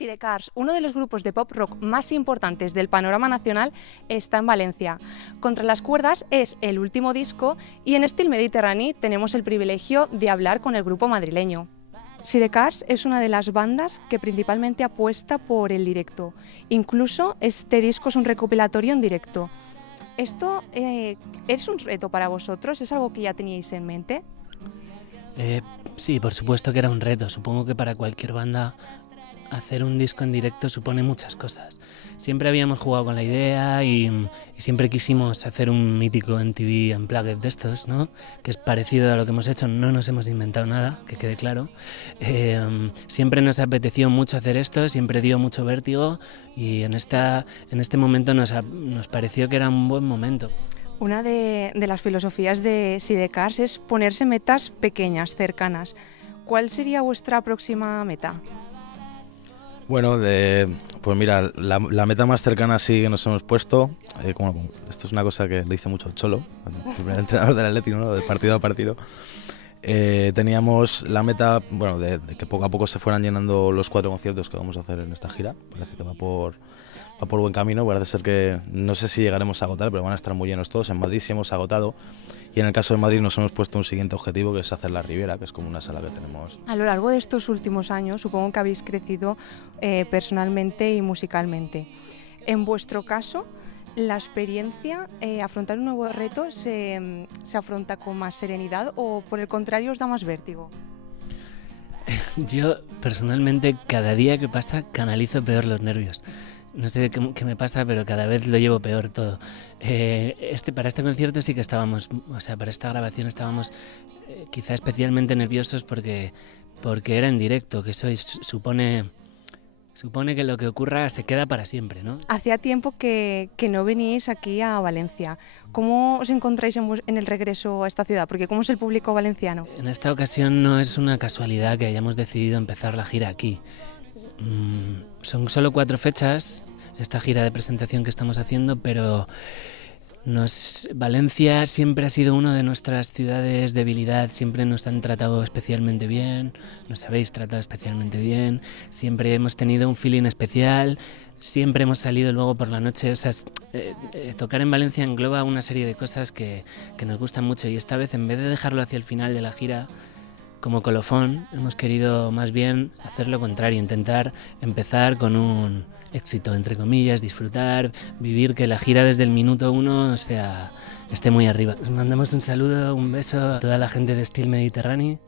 Sidecars, uno de los grupos de pop rock más importantes del panorama nacional, está en Valencia. Contra las cuerdas es el último disco y en Still Mediterranean tenemos el privilegio de hablar con el grupo madrileño. Sidecars es una de las bandas que principalmente apuesta por el directo. Incluso este disco es un recopilatorio en directo. ¿Esto es un reto para vosotros? ¿Es algo que ya teníais en mente? Sí, por supuesto que era un reto. Supongo que para cualquier banda hacer un disco en directo supone muchas cosas. Siempre habíamos jugado con la idea y siempre quisimos hacer un mítico MTV Unplugged de estos, ¿no? Que es parecido a lo que hemos hecho, no nos hemos inventado nada, que quede claro. Siempre nos apeteció mucho hacer esto, siempre dio mucho vértigo y en este momento nos pareció que era un buen momento. Una de las filosofías de Sidecars es ponerse metas pequeñas, cercanas. ¿Cuál sería vuestra próxima meta? Bueno, pues mira, la meta más cercana sí que nos hemos puesto, esto es una cosa que le dice mucho el Cholo, el primer entrenador del Atlético, ¿no? De partido a partido. Teníamos la meta, bueno, de que poco a poco se fueran llenando los 4 conciertos que vamos a hacer en esta gira. Parece que va por buen camino, parece ser que no sé si llegaremos a agotar, pero van a estar muy llenos todos. En Madrid sí hemos agotado y en el caso de Madrid nos hemos puesto un siguiente objetivo, que es hacer la Riviera, que es como una sala que tenemos. A lo largo de estos últimos años supongo que habéis crecido personalmente y musicalmente. En vuestro caso, ¿la experiencia, afrontar un nuevo reto, se afronta con más serenidad o por el contrario os da más vértigo? Yo personalmente cada día que pasa canalizo peor los nervios. No sé qué me pasa, pero cada vez lo llevo peor todo. Para este concierto sí que estábamos, para esta grabación estábamos quizá especialmente nerviosos porque era en directo, que eso supone que lo que ocurra se queda para siempre, ¿no? Hacía tiempo que no venís aquí a Valencia. ¿Cómo os encontráis en el regreso a esta ciudad? Porque ¿cómo es el público valenciano? En esta ocasión no es una casualidad que hayamos decidido empezar la gira aquí. Son solo 4 fechas, esta gira de presentación que estamos haciendo, pero Valencia siempre ha sido una de nuestras ciudades debilidad, siempre nos han tratado especialmente bien, nos habéis tratado especialmente bien, siempre hemos tenido un feeling especial, siempre hemos salido luego por la noche, tocar en Valencia engloba una serie de cosas que nos gustan mucho y esta vez en vez de dejarlo hacia el final de la gira, como colofón, hemos querido más bien hacer lo contrario, intentar empezar con un éxito, entre comillas, disfrutar, vivir que la gira desde el minuto 1 esté muy arriba. Os mandamos un saludo, un beso a toda la gente de Still Mediterranean.